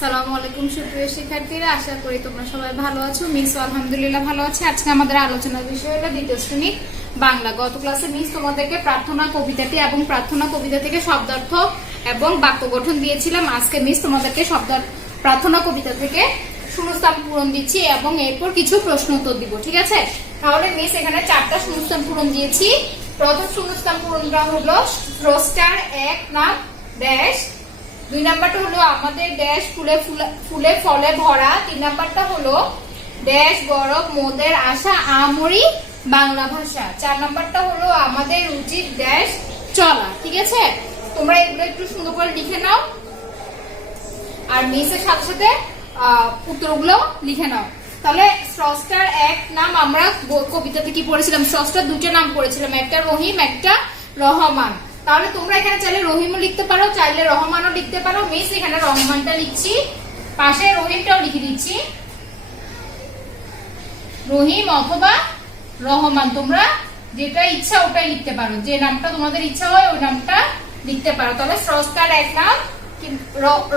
আসসালামু আলাইকুম সুপ্রিয় শিক্ষার্থীরা, আশা করি তোমরা সবাই ভালো আছো। মিস আলহামদুলিল্লাহ ভালো আছে। আজকে আমাদের আলোচনার বিষয় হলো দ্বিতীয় শ্রেণী বাংলা। গত ক্লাসে মিস তোমাদেরকে প্রার্থনা কবিতাটি এবং প্রার্থনা কবিতা থেকে শব্দার্থ এবং বাক্য গঠন দিয়েছিলাম। আজকে মিস তোমাদেরকে প্রার্থনা কবিতা থেকে শূন্যস্থান পূরণ দিচ্ছি এবং এরপর কিছু প্রশ্ন উত্তর দিব, ঠিক আছে? তাহলে মিস এখানে 4টা শূন্যস্থান পূরণ দিয়েছি। প্রথম শূন্যস্থান পূরণটা হলো স্রষ্টার এক নাম ড্যাশ, 2 নাম্বারটা হলো আমাদের ড্যাশ ফুলে ফলে ভরা, 3 নাম্বারটা হলো ড্যাশ গরব মোদের আশা আমরি বাংলা ভাষা, 4 নাম্বারটা হলো আমাদের উচিত ড্যাশ চলা। ঠিক আছে, তোমরা এগুলো একটু সুন্দর করে লিখে নাও আর মিসের সাথে সাথে উত্তরগুলো লিখে নাও। তাহলে স্রষ্টার এক নাম, আমরা কবিতাতে কি পড়েছিলাম? স্রষ্টার 2টা নাম পড়েছিলাম, একটা রহিম একটা রহমান। তাহলে তোমরা এখানে চাইলে রহিমও লিখতে পারো, চাইলে রহমানও লিখতে পারো। মিস এখানে রহমানটা লিখছি, পাশে রহিমটাও লিখে দিচ্ছি। রহিম অথবা রহমান, তোমরা যেটা ইচ্ছা ওটাই লিখতে পারো, যে নামটা তোমাদের ইচ্ছা হয় ওই নামটা লিখতে পারো। তাহলে স্রষ্টার এক নাম,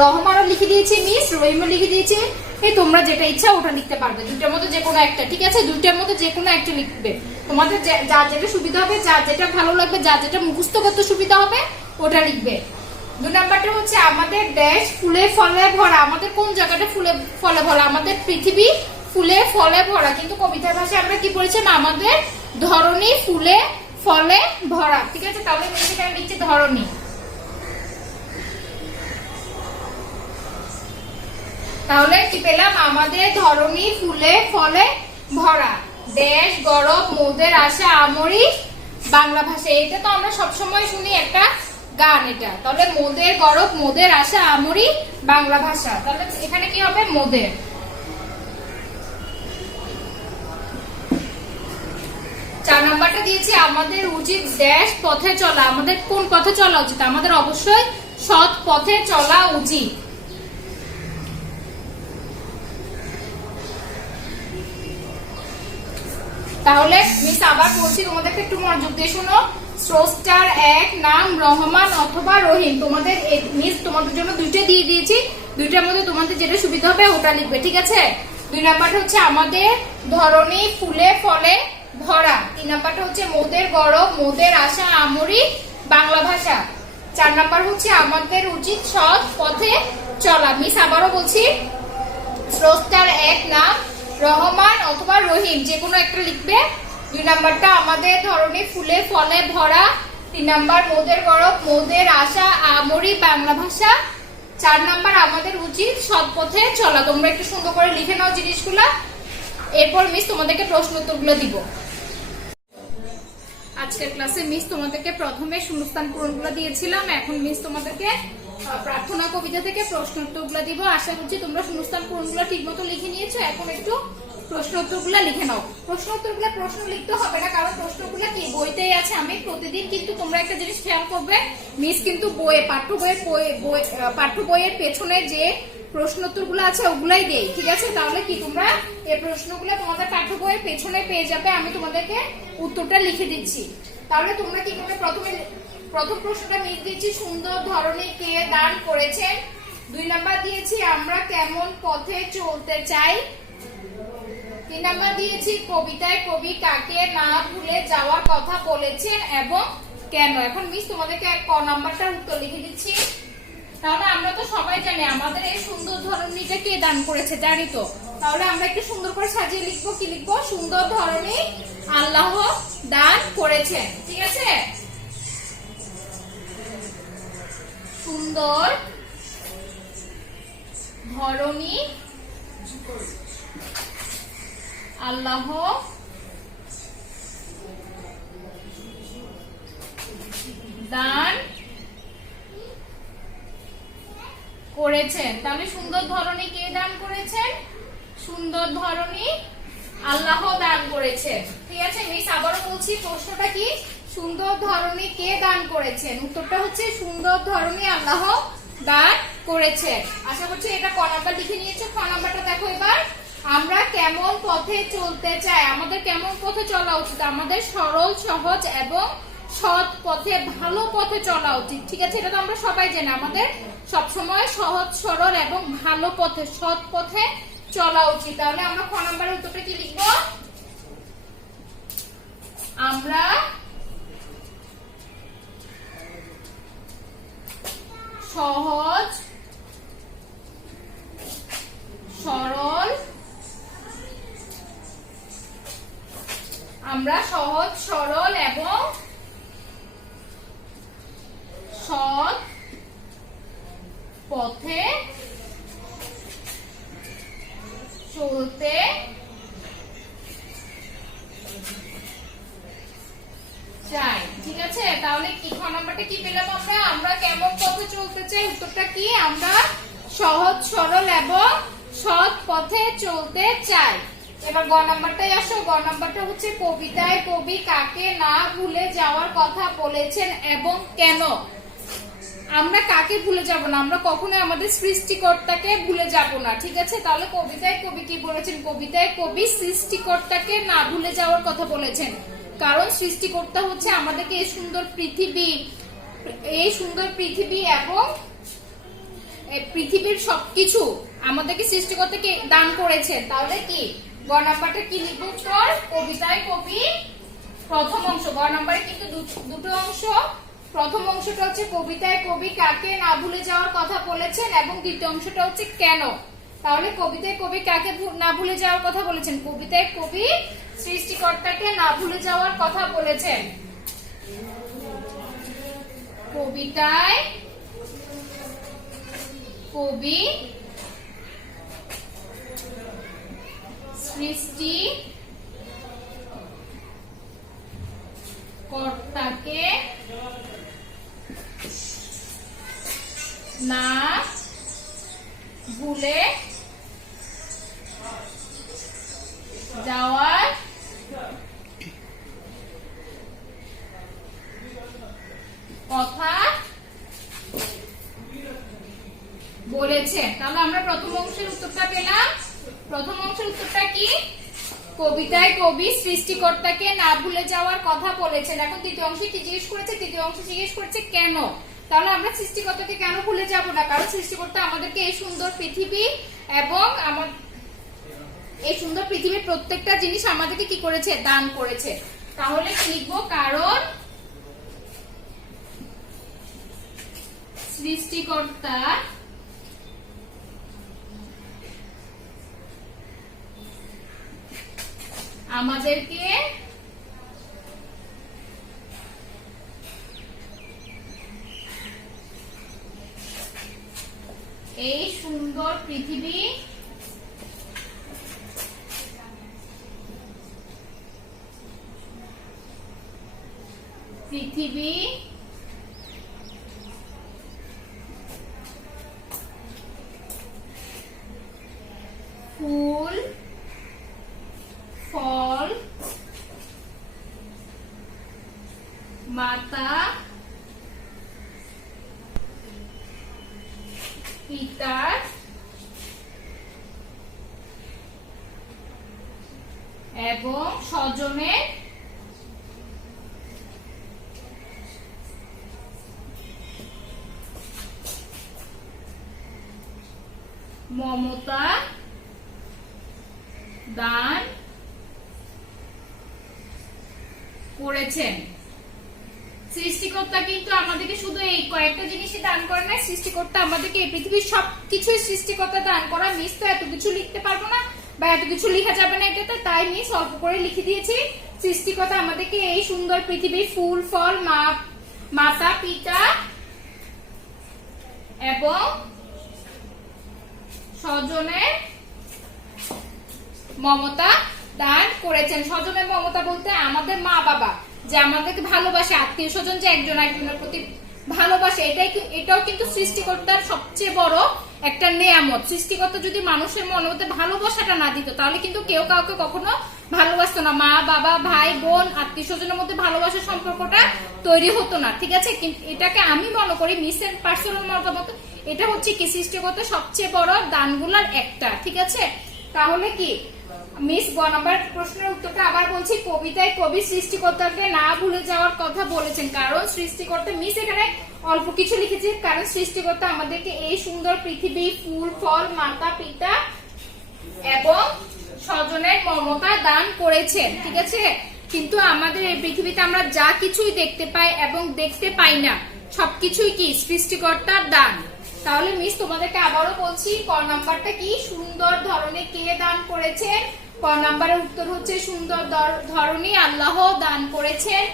রহমানও লিখে দিয়েছি মিস, রহিমও লিখে দিয়েছি। এই তোমরা যেটা ইচ্ছা ওটা লিখতে পারবে, 2টার মধ্যে যে কোনো একটা, ঠিক আছে? 2টার মধ্যে যে কোনো একটা লিখবে, তোমাদের যা যেটা সুবিধা হবে, যা যেটা ভালো লাগবে, যা যেটা মুখস্থ করতে সুবিধা হবে ওটা লিখবে। 2 নাম্বারটা হচ্ছে আমাদের ড্যাশ ফুলে ফলে ভরা। আমাদের কোন জায়গাটা ফুলে ফলে ভরা? আমাদের পৃথিবী ফুলে ফলে ভরা, কিন্তু কবিতার ভাষায় আমরা কি বলেছি? না, আমাদের ধরনী ফুলে ফলে ভরা। ঠিক আছে, তাহলে এখানে লিখছি ধরনী। তাহলে কি পেলাম? আমাদের ধরনী ফুলে ফলে ভরা, দেশ গরব মোদের আশা আমরি বাংলা ভাষা। এটা তো আমরা সবসময় শুনি, একটা গান এটা। তাহলে মোদের গরব মোদের আশা আমরি বাংলা ভাষা। তাহলে এখানে কি হবে? মোদের। 4 নাম্বারটা দিয়েছি আমাদের উচিত ড্যাশ পথে চলা। আমাদের কোন পথে চলা উচিত? আমাদের অবশ্যই সৎ পথে চলা উচিত। তাহলে মিস আবার বলছি, তোমাদেরকে একটু মনোযোগ দিয়ে শোনো। স্রষ্টার এক নাম রহমান অথবা রহিম। তোমাদের মিস তোমাদের জন্য 2টা দিয়ে দিয়েছি, 2টার মধ্যে তোমাদের যেটা সুবিধা হবে ওটা লিখবে, ঠিক আছে? 2 নাম্বারটা হচ্ছে আমাদের ধরনী ফুলে ফলে ভরা, 3 নাম্বারটা হচ্ছে মোদের গরব মোদের আশা আমরি বাংলা ভাষা, 4 নাম্বার হচ্ছে আমাদের উচিত সৎ পথে চলা। মিস আবারও বলছি, স্রষ্টার এক নাম রহমান অথবা রহিম, যে কোনো একটা লিখবে। 2 নাম্বারটা আমাদের ধরনী ফুলে ফলে ভরা, 3 নাম্বার মোদের গরব মোদের আশা আমরি বাংলা ভাষা, 4 নাম্বার আমাদের উচিত সৎ পথে চলা। তোমরা একটু সুন্দর করে লিখে নাও জিনিসগুলা, এরপর মিস তোমাদেরকে প্রশ্ন উত্তরগুলো দিব। আজকের ক্লাসে মিস তোমাদেরকে প্রথমে শূন্যস্থান পূরণগুলো দিয়েছিলাম, এখন মিস তোমাদেরকে প্রার্থনা কবিতা থেকে প্রশ্ন উত্তরগুলো দিব। আশা করছি তোমরা শূন্যস্থান পূরণগুলো ঠিক মতো লিখে নিয়েছো। এখন একটু প্রশ্ন উত্তরগুলো লিখে নাও। প্রশ্ন উত্তরগুলো প্রশ্ন লিখতে হবে না, কারণ প্রশ্নগুলো কি বইতেই আছে। আমি প্রতিদিন কিন্তু তোমরা একটা জিনিস খেয়াল করবে, মিস কিন্তু পাঠ্য বইয়ের পেছনে যে প্রশ্ন উত্তরগুলো আছে ওগুলাই দেই, ঠিক আছে? তাহলে কি তোমরা এই প্রশ্নগুলো তোমাদের পাঠ্য বইয়ের পেছনে পেয়ে যাবে, আমি তোমাদেরকে উত্তরটা লিখে দিচ্ছি। তাহলে তোমরা কি করবে? প্রথম প্রশ্নটা মিস দিয়েছি, সুন্দর ধরনী কে দান করেছেন। 2 নাম্বার দিয়েছি আমরা কেমন পথে চলতে চাই। 3 নাম্বার দিয়েছি কবিতায় কবি কাকে না ভুলে যাওয়ার কথা বলেছেন এবং কেন। এখন মিস তোমাদেরকে ক নাম্বারটার উত্তর লিখে দিচ্ছি। তাহলে আমরা তো সবাই জানি আমাদের এই সুন্দর ধরনীটা কে দান করেছে, জানি তো। তাহলে আমরা একটু সুন্দর করে সাজিয়ে লিখবো। কি লিখবো? সুন্দর ধরনী আল্লাহ দান করেছেন, ঠিক আছে? সুন্দর ধরনী আল্লাহ দান করেছেন। তাহলে সুন্দর ধরনী কে দান করেছেন? সুন্দর ধরনী আল্লাহ দান করেছেন, ঠিক আছে? মিস আবারও বলছি, প্রশ্নটা কি? সুন্দর ধরনী কে দান করেছেন? উত্তরটা হচ্ছে সুন্দর ধরনী আল্লাহ দান করেছেন। আশা করছি এটা ক নাম্বার লিখে নিয়েছো। খ নাম্বারটা দেখো এবার, আমরা কেমন পথে চলতে চাই। আমাদের কেমন পথে চলা উচিত? আমাদের সরল সহজ এবং সৎ পথে ভালো পথে চলা উচিত, ঠিক আছে? এটা তো আমরা সবাই জানি, আমাদের সবসময় সহজ সরল এবং ভালো পথে সৎ পথে চলা উচিত। তাহলে আমরা খ নম্বরের উত্তরটা কি লিখবো? আমরা সহজ সরল এবং সৎ পথে চলতে চাই, ঠিক আছে? তাহলে কি খ নাম্বারটা কি পেলাম আমরা কেমন পথে চলতে চাই? উত্তরটা কি? আমরা সহজ সরল এবং সৎ পথে চলতে চাই। এবার গ নাম্বারটাই আসো। গ নাম্বারটা হচ্ছে কবিতায় কবি কাকে না ভুলে যাওয়ার কথা বলেছেন এবং কেন? আমরা কাকে ভুলে যাব না? আমরা কখনোই আমাদের সৃষ্টিকর্তাকে ভুলে যাব না, ঠিক আছে? তাহলে কবিতায় কবি কি বলেছেন? কবিতায় কবি সৃষ্টিকর্তাকে না ভুলে যাওয়ার কথা বলেছেন, কারণ সৃষ্টিকর্তা হচ্ছে আমাদেরকে এই সুন্দর পৃথিবী এবং পৃথিবীর সবকিছু আমাদেরকে সৃষ্টিকর্তাকে দান করেছেন। তাহলে কি গ নাম্বারটা কি লিখব? উত্তর কবিতায় কবি প্রথম অংশ। গ নাম্বারে কিন্তু দুটো অংশ। প্রথম অংশটা হচ্ছে কবিতায় কবি কাকে না ভুলে যাওয়ার কথা বলেছেন এবং দ্বিতীয় অংশটা হচ্ছে কেন। তাহলে কবিতায় কবি কাকে না ভুলে যাওয়ার কথা বলেছেন? কবিতায় কবি সৃষ্টিকর্তাকে না ভুলে যাওয়ার কথা বলেছেন। কবিতায় কবি সৃষ্টিকর্তাকে না ভুলে যাওয়ার কথা বলেছেন। তাহলে আমরা প্রথম অংশের উত্তরটা পেলাম। প্রথম অংশের উত্তরটা কি? কবিতায় কবি সৃষ্টিকর্তাকে না ভুলে যাওয়ার কথা বলেছেন। এখন দ্বিতীয় অংশে কি জিজ্ঞেস করেছে? দ্বিতীয় অংশে জিজ্ঞেস করেছে কেন। তাহলে আমরা সৃষ্টিকর্তাকে কেন ভুলে যাব না? কারণ সৃষ্টিকর্তা আমাদেরকে এই সুন্দর পৃথিবী এবং এই সুন্দর পৃথিবীর প্রত্যেকটা জিনিস আমাদেরকে কি করেছে? দান করেছে। তাহলে কি লিখবো? কারণ সৃষ্টিকর্তা আমাদেরকে এই সুন্দর পৃথিবী ফুল ফল মাতা পিতার এবং স্বজনের মমতা দান করেছেন। সৃষ্টিকর্তা কিন্তু আমাদেরকে শুধু এই কয়েকটা জিনিসই দান করে না, সৃষ্টিকর্তা আমাদেরকে এই পৃথিবীর সবকিছুই সৃষ্টিকর্তা দান করা। মিস তো এত কিছু লিখতে পারবো না বা এত কিছু লেখা যাবে না এটাতে, তাই মিস অল্প করে লিখে দিয়েছি। সৃষ্টিকর্তা আমাদেরকে এই সুন্দর পৃথিবীর ফুল ফল মাতা পিতা এবং স্বজনের মমতা দান করেছেন। স্বজনের মমতা বলতে আমাদের মা বাবা যে আমাদেরকে ভালোবাসে, আত্মীয় স্বজন যে একজন একজনের প্রতি ভালোবাসে, এটাও কিন্তু সৃষ্টিকর্তার সবচেয়ে বড় একটা নেয়ামত। সৃষ্টিকর্তা যদি মানুষের মনের মধ্যে ভালোবাসাটা না দিত তাহলে কিন্তু কেউ কাউকে কখনো ভালোবাসতো না। মা বাবা ভাই বোন আত্মীয় স্বজনের মধ্যে ভালোবাসার সম্পর্কটা তৈরি হতো না, ঠিক আছে? কিন্তু এটাকে আমি মনে করি মিসের পার্সোনাল মতামত, এটা হচ্ছে কি সৃষ্টিকর্তার সবচেয়ে বড় দানগুলোর একটা, ঠিক আছে? তাহলে কি মিস গ নাম্বার প্রশ্নের উত্তরটা আবার বলছি, কবিতায় কবি সৃষ্টিকর্তাকে না ভুলে যাওয়ার কথা বলেছেন, কারণ সৃষ্টিকর্তা, মিস এখানে অল্প কিছু লিখেছে, কারণ সৃষ্টিকর্তা আমাদেরকে এই সুন্দর পৃথিবী, ফুল ফল, মাতা পিতা এবং স্বজনের মমতা দান করেছেন, ঠিক আছে। কিন্তু আমাদের এই পৃথিবীতে আমরা যা কিছুই দেখতে পাই এবং দেখতে পাই না, সবকিছুই কি সৃষ্টিকর্তার দান। তাহলে মিস তোমাদেরকে আবারও বলছি, ক নাম্বারটা কি, সুন্দর ধরনে কে দান করেছেন। ক নাম্বারের উত্তর হচ্ছে সুন্দর ধরনী আল্লাহ দান করেছেন।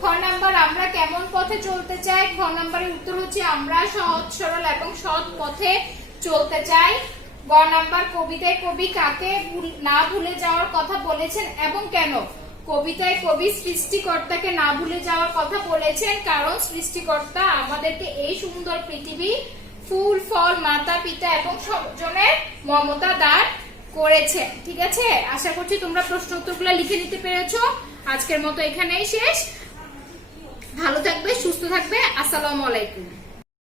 খ নাম্বার আমরা কেমন পথে চলতে চাই, খ নাম্বারের উত্তর হচ্ছে আমরা সহজ সরল এবং সৎ পথে চলতে চাই। গ নাম্বার কবিতায় কবি কাকে না ভুলে যাওয়ার কথা বলেছেন এবং কেন, কবিতায় কবি সৃষ্টিকর্তাকে না ভুলে যাওয়ার কথা বলেছেন, কারণ সৃষ্টিকর্তা আমাদেরকে এই সুন্দর পৃথিবী, ফুল ফল, মাতা পিতা এবং স্বজনের মমতা দান করেছেন, ঠিক আছে। আশা করছি তোমরা প্রশ্ন উত্তরগুলো লিখে নিতে পেরেছো। আজকের মতো এখানেই শেষ। ভালো থাকবে, সুস্থ থাকবে। আসসালামু আলাইকুম।